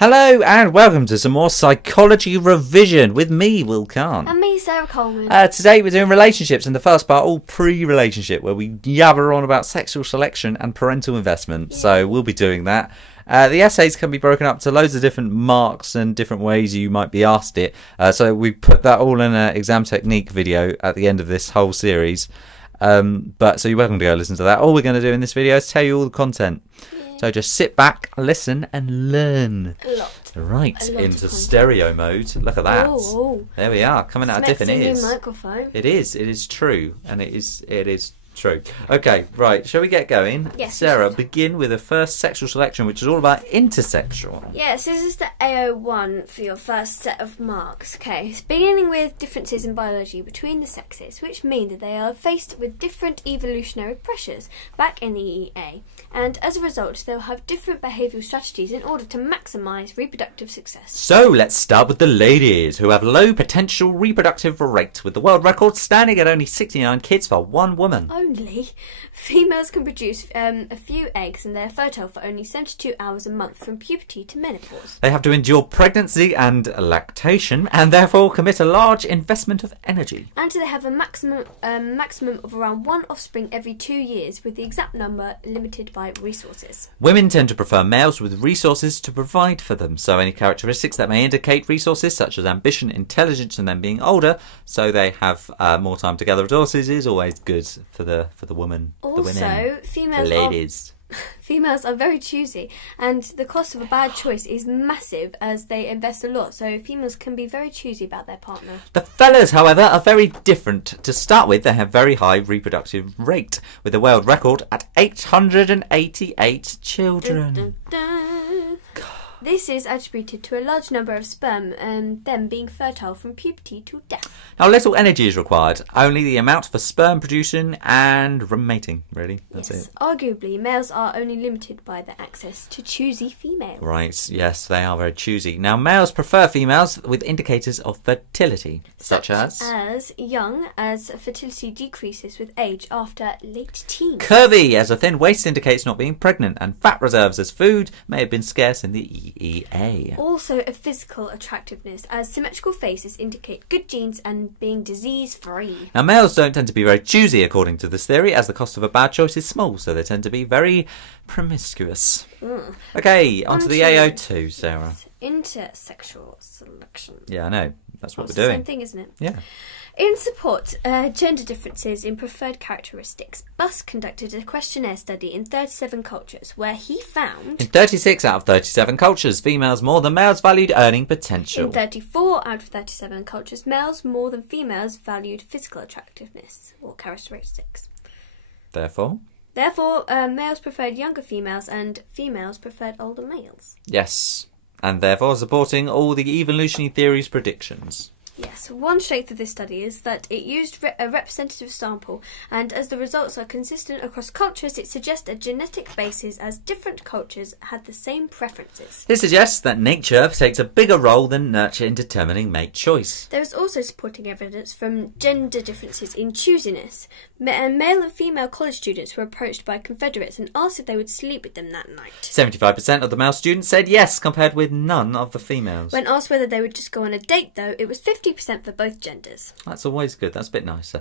Hello and welcome to some more Psychology Revision with me, Will Carne. And me, Sarah Coleman. Today we're doing relationships in the first part, all pre-relationship, where we yabber on about sexual selection and parental investment. Yeah. So we'll be doing that. The essays can be broken up to loads of different marks and different ways you might be asked it. So we put that all in an exam technique video at the end of this whole series. So you're welcome to go listen to that. All we're going to do in this video is tell you all the content. So just sit back, listen, and learn. Right, into stereo mode. Look at that. Ooh. There we are, coming out of different ears. Microphone. It is true, and it is true. Okay, right, shall we get going? Yes. Sarah, begin with the first sexual selection, which is all about intersexual. Yes, this is the AO1 for your first set of marks. Okay, so beginning with differences in biology between the sexes, which mean that they are faced with different evolutionary pressures back in the EEA, and as a result, they'll have different behavioural strategies in order to maximise reproductive success. So let's start with the ladies, who have low potential reproductive rate, with the world record standing at only 69 kids for one woman. Only. Females can produce a few eggs and they're fertile for only 72 hours a month from puberty to menopause. They have to endure pregnancy and lactation and therefore commit a large investment of energy. And they have a maximum of around one offspring every 2 years, with the exact number limited by resources. Women tend to prefer males with resources to provide for them, so any characteristics that may indicate resources such as ambition, intelligence and them being older, so they have more time to gather resources, is always good for the woman. Also, females are very choosy, and the cost of a bad choice is massive as they invest a lot, so females can be very choosy about their partner. The fellas, however, are very different. To start with, they have very high reproductive rate, with a world record at 888 children. Dun, dun, dun. This is attributed to a large number of sperm and them being fertile from puberty to death. Now, little energy is required, only the amount for sperm producing and mating, really. That's it. Arguably, males are only limited by their access to choosy females. Right, yes, they are very choosy. Now, males prefer females with indicators of fertility, such as young, as fertility decreases with age after late teens. Curvy, as a thin waist indicates not being pregnant, and fat reserves as food may have been scarce in the EEA. Also a physical attractiveness, as symmetrical faces indicate good genes and being disease-free. Now, males don't tend to be very choosy according to this theory, as the cost of a bad choice is small, so they tend to be very promiscuous. Okay, on to the AO2, Sarah. Intersexual selection. Yeah, I know. That's what we're doing. doing. The same thing, isn't it? Yeah. In support, gender differences in preferred characteristics, Buss conducted a questionnaire study in 37 cultures where he found... In 36 out of 37 cultures, females more than males valued earning potential. In 34 out of 37 cultures, males more than females valued physical attractiveness or characteristics. Therefore, males preferred younger females and females preferred older males. Yes, and therefore supporting all the evolutionary theory's predictions. Yes, one strength of this study is that it used a representative sample, and as the results are consistent across cultures, it suggests a genetic basis as different cultures had the same preferences. This suggests that nature takes a bigger role than nurture in determining mate choice. There is also supporting evidence from gender differences in choosiness. Male and female college students were approached by Confederates and asked if they would sleep with them that night. 75% of the male students said yes, compared with none of the females. When asked whether they would just go on a date, though, it was 50% for both genders. That's always good. That's a bit nicer.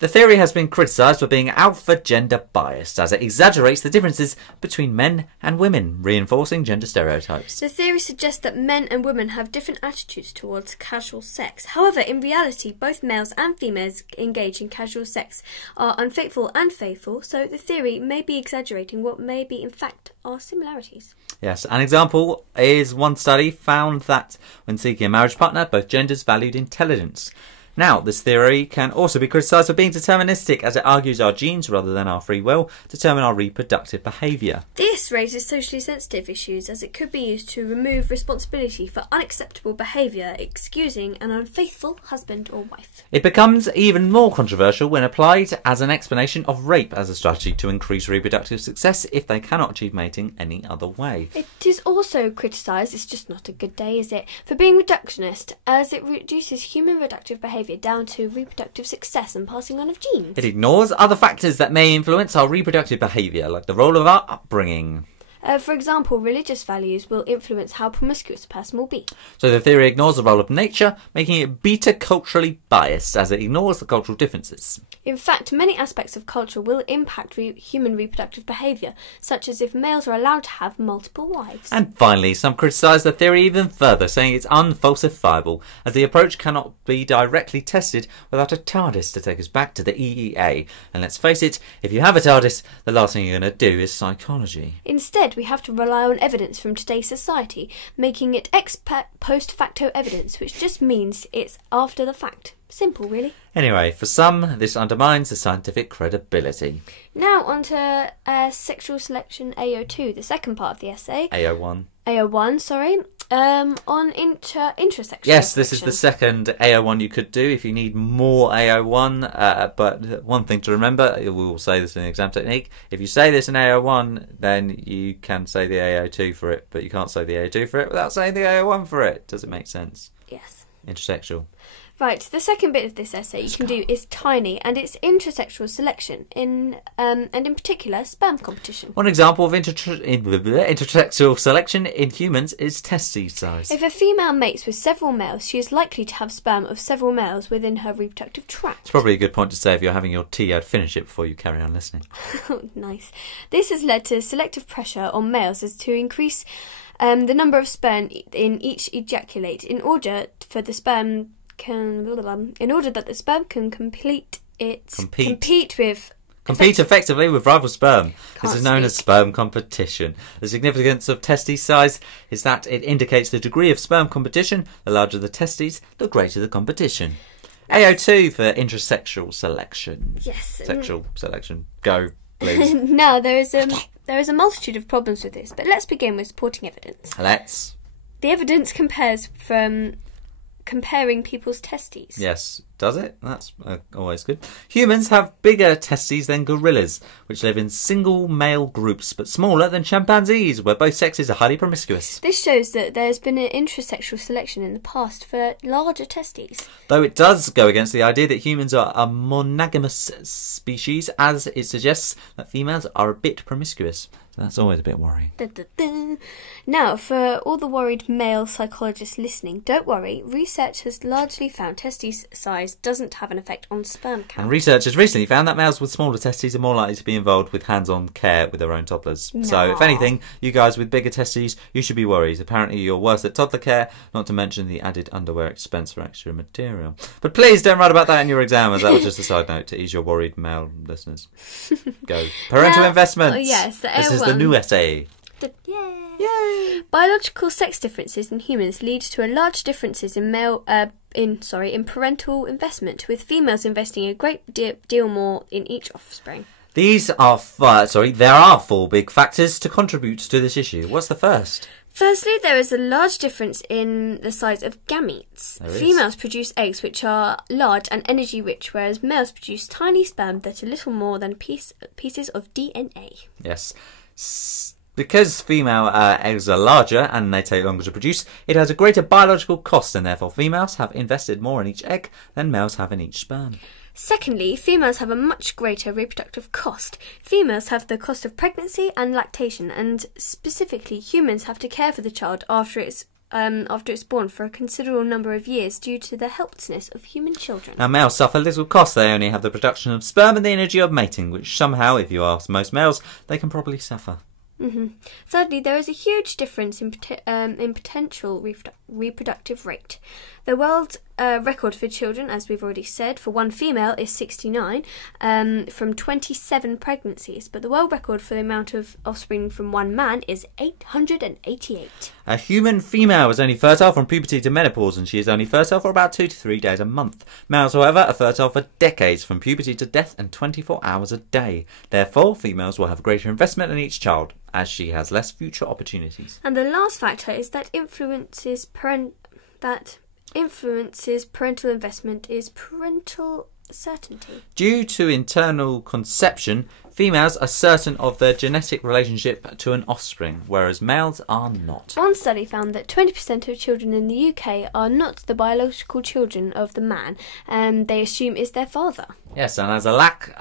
The theory has been criticised for being alpha gender biased, as it exaggerates the differences between men and women, reinforcing gender stereotypes. The theory suggests that men and women have different attitudes towards casual sex. However, in reality, both males and females engaged in casual sex are unfaithful and faithful, so the theory may be exaggerating what may be in fact are similarities. Yes, an example is one study found that when seeking a marriage partner, both genders valued intelligence. Now, this theory can also be criticised for being deterministic, as it argues our genes, rather than our free will, determine our reproductive behaviour. This raises socially sensitive issues, as it could be used to remove responsibility for unacceptable behaviour, excusing an unfaithful husband or wife. It becomes even more controversial when applied as an explanation of rape as a strategy to increase reproductive success if they cannot achieve mating any other way. It is also criticised, it's just not a good day, is it, for being reductionist, as it reduces human reproductive behaviour down to reproductive success and passing on of genes. It ignores other factors that may influence our reproductive behaviour, like the role of our upbringing. For example, religious values will influence how promiscuous a person will be. So the theory ignores the role of nature, making it beta culturally biased as it ignores the cultural differences. In fact, many aspects of culture will impact human reproductive behaviour, such as if males are allowed to have multiple wives. And finally, some criticise the theory even further, saying it's unfalsifiable, as the approach cannot be directly tested without a TARDIS to take us back to the EEA. And let's face it, if you have a TARDIS, the last thing you're going to do is psychology. Instead, we have to rely on evidence from today's society, making it ex post facto evidence, which just means it's after the fact. Simple, really. Anyway, for some, this undermines the scientific credibility. Now on to sexual selection AO2, the second part of the essay. AO1. AO1, sorry. On intersexual Yes, selection. this is the second AO1 you could do if you need more AO1. But one thing to remember, we will say this in the exam technique, if you say this in AO1, then you can say the AO2 for it, but you can't say the AO2 for it without saying the AO1 for it. Does it make sense? Yes. Intersexual. Right, the second bit of this essay you can do is tiny, and it's intersexual selection, and in particular, sperm competition. One example of intersexual selection in humans is testes size. If a female mates with several males, she is likely to have sperm of several males within her reproductive tract. It's probably a good point to say if you're having your tea, I'd finish it before you carry on listening. Nice. This has led to selective pressure on males as to increase the number of sperm in each ejaculate in order that the sperm can compete effectively with rival sperm. This is known as sperm competition. The significance of testes size is that it indicates the degree of sperm competition. The larger the testes, the greater the competition. AO2 for intersexual selection. Yes. Sexual selection. Go, please. Now, there is a multitude of problems with this, but let's begin with supporting evidence. Let's. The evidence comparing people's testes. Yes, does it? That's always good. Humans have bigger testes than gorillas, which live in single male groups, but smaller than chimpanzees, where both sexes are highly promiscuous. This shows that there has been an intersexual selection in the past for larger testes. Though it does go against the idea that humans are a monogamous species, as it suggests that females are a bit promiscuous. That's always a bit worrying. Now, for all the worried male psychologists listening, don't worry. Research has largely found testes size doesn't have an effect on sperm count. And research has recently found that males with smaller testes are more likely to be involved with hands-on care with their own toddlers. No. So, if anything, you guys with bigger testes, you should be worried. Apparently, you're worse at toddler care, not to mention the added underwear expense for extra material. But please don't write about that in your exam, as that was just a side note to ease your worried male listeners. Go. Parental Investment. Oh, yes, this is the new essay. Yay! Biological sex differences in humans lead to a large differences in in parental investment, with females investing a great deal more in each offspring. There are 4 big factors to contribute to this issue. What's the first? Firstly, there is a large difference in the size of gametes. Females produce eggs which are large and energy rich, whereas males produce tiny sperm that are little more than pieces of DNA. Yes. Because female eggs are larger and they take longer to produce, it has a greater biological cost, and therefore females have invested more in each egg than males have in each sperm. Secondly, females have a much greater reproductive cost. Females have the cost of pregnancy and lactation, and specifically humans have to care for the child after it's born for a considerable number of years due to the helplessness of human children. Now, males suffer little cost. They only have the production of sperm and the energy of mating, which somehow, if you ask most males, they can probably suffer. Thirdly, there is a huge difference in potential reproductive rate. The world record for children, as we've already said, for one female is 69 from 27 pregnancies, but the world record for the amount of offspring from one man is 888. A human female is only fertile from puberty to menopause, and she is only fertile for about 2 to 3 days a month. Males, however, are fertile for decades, from puberty to death, and 24 hours a day. Therefore, females will have greater investment in each child, as she has less future opportunities. And the last factor is that influences parental investment is parental certainty. Due to internal conception, females are certain of their genetic relationship to an offspring, whereas males are not. One study found that 20% of children in the UK are not the biological children of the man, and they assume is their father. Yes, and as a lack,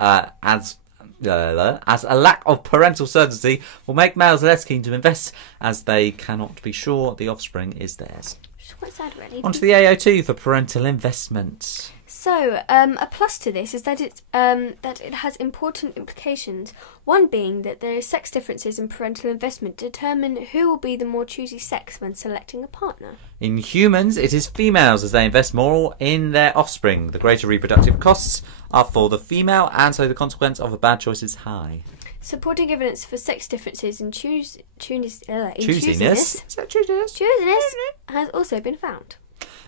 as a lack of parental certainty will make males less keen to invest, as they cannot be sure the offspring is theirs. Which is quite sad, really. On to the AO2 for parental investment. So, a plus to this is that it has important implications. One being that there are sex differences in parental investment determine who will be the more choosy sex when selecting a partner. In humans, it is females, as they invest more in their offspring. The greater reproductive costs are for the female, and so the consequence of a bad choice is high. Supporting evidence for sex differences in choosiness has also been found.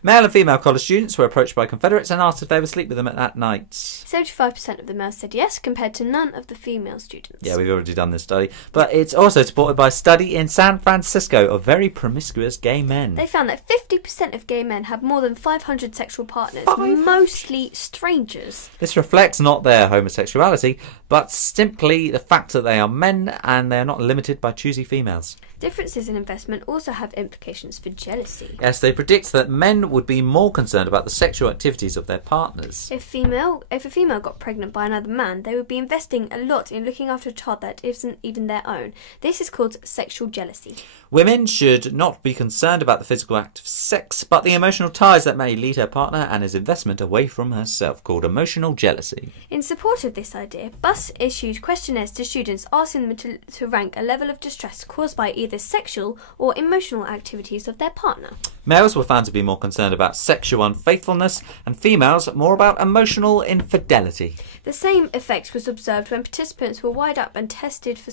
Male and female college students were approached by Confederates and asked if they would sleep with them at night. 75% of the males said yes, compared to none of the female students. Yeah, we've already done this study. But it's also supported by a study in San Francisco of very promiscuous gay men. They found that 50% of gay men have more than 500 sexual partners, mostly strangers. This reflects not their homosexuality, but simply the fact that they are men and they are not limited by choosy females. Differences in investment also have implications for jealousy. Yes, they predict that men would be more concerned about the sexual activities of their partners. If a female got pregnant by another man, they would be investing a lot in looking after a child that isn't even their own. This is called sexual jealousy. Women should not be concerned about the physical act of sex, but the emotional ties that may lead her partner and his investment away from herself, called emotional jealousy. In support of this idea, BUS issued questionnaires to students asking them to rank a level of distress caused by either sexual or emotional activities of their partner. Males were found to be more concerned about sexual unfaithfulness, and females more about emotional infidelity. The same effect was observed when participants were wired up and tested for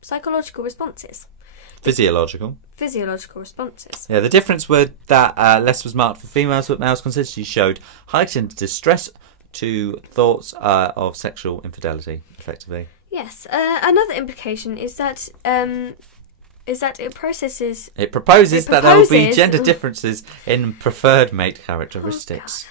psychological responses. Physiological responses. Yeah, the difference was that less was marked for females, but males consistently showed heightened distress to thoughts of sexual infidelity, effectively. Yes. Another implication is that it proposes that there will be gender differences in preferred mate characteristics.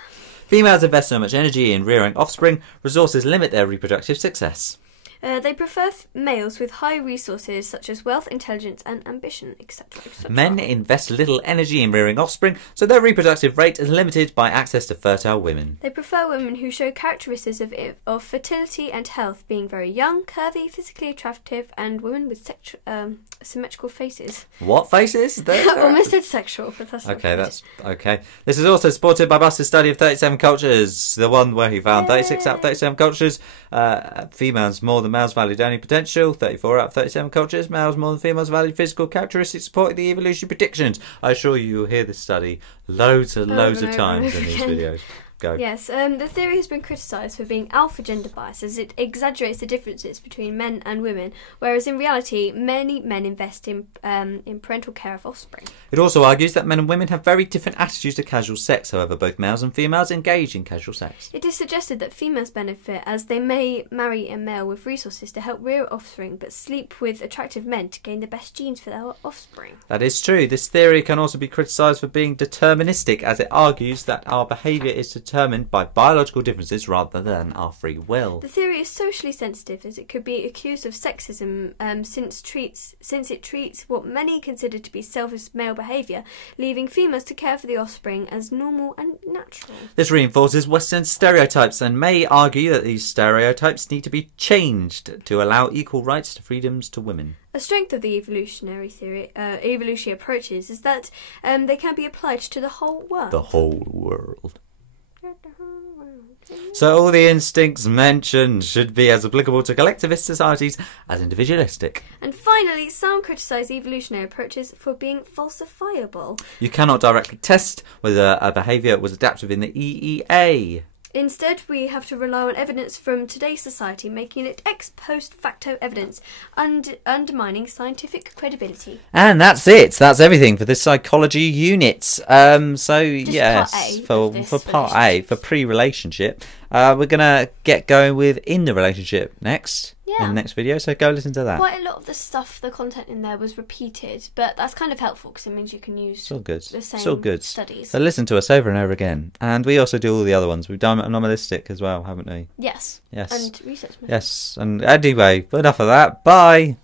Females invest so much energy in rearing offspring, resources limit their reproductive success. They prefer males with high resources such as wealth, intelligence and ambition, etc. Men invest little energy in rearing offspring, so their reproductive rate is limited by access to fertile women. They prefer women who show characteristics of fertility and health, being very young, curvy, physically attractive, and women with symmetrical faces. What faces? Almost said sexual, but that's okay. That's okay. This is also supported by Bus's study of 37 cultures, the one where he found 36 out of 37 cultures, females more than males valued only potential. 34 out of 37 cultures, males more than females valued physical characteristics, supporting the evolutionary predictions. I assure you, you'll hear this study loads of times in these videos. Go. Yes, the theory has been criticised for being alpha gender bias, as it exaggerates the differences between men and women, whereas in reality many men invest in parental care of offspring. It also argues that men and women have very different attitudes to casual sex, however both males and females engage in casual sex. It is suggested that females benefit as they may marry a male with resources to help rear offspring, but sleep with attractive men to gain the best genes for their offspring. That is true. This theory can also be criticised for being deterministic, as it argues that our behaviour is determined by biological differences rather than our free will. The theory is socially sensitive, as it could be accused of sexism since it treats what many consider to be selfish male behaviour, leaving females to care for the offspring as normal and natural. This reinforces Western stereotypes and may argue that these stereotypes need to be changed to allow equal rights to freedoms to women. A strength of the evolutionary approaches is that they can be applied to the whole world. The whole world. So all the instincts mentioned should be as applicable to collectivist societies as individualistic. And finally, some criticise evolutionary approaches for being falsifiable. You cannot directly test whether a behaviour was adaptive in the EEA. Instead, we have to rely on evidence from today's society, making it ex post facto evidence, undermining scientific credibility. And that's it. That's everything for this psychology unit. So yes, for part A, for pre-relationship, we're gonna get going with in the relationship next. In the next video, so go listen to that. Quite a lot of the content in there was repeated, but that's kind of helpful because it means you can use the same studies. So listen to us over and over again. And we also do all the other ones. We've done anomalistic as well, haven't we? Yes. Yes. And research methods. Yes. And anyway, enough of that. Bye.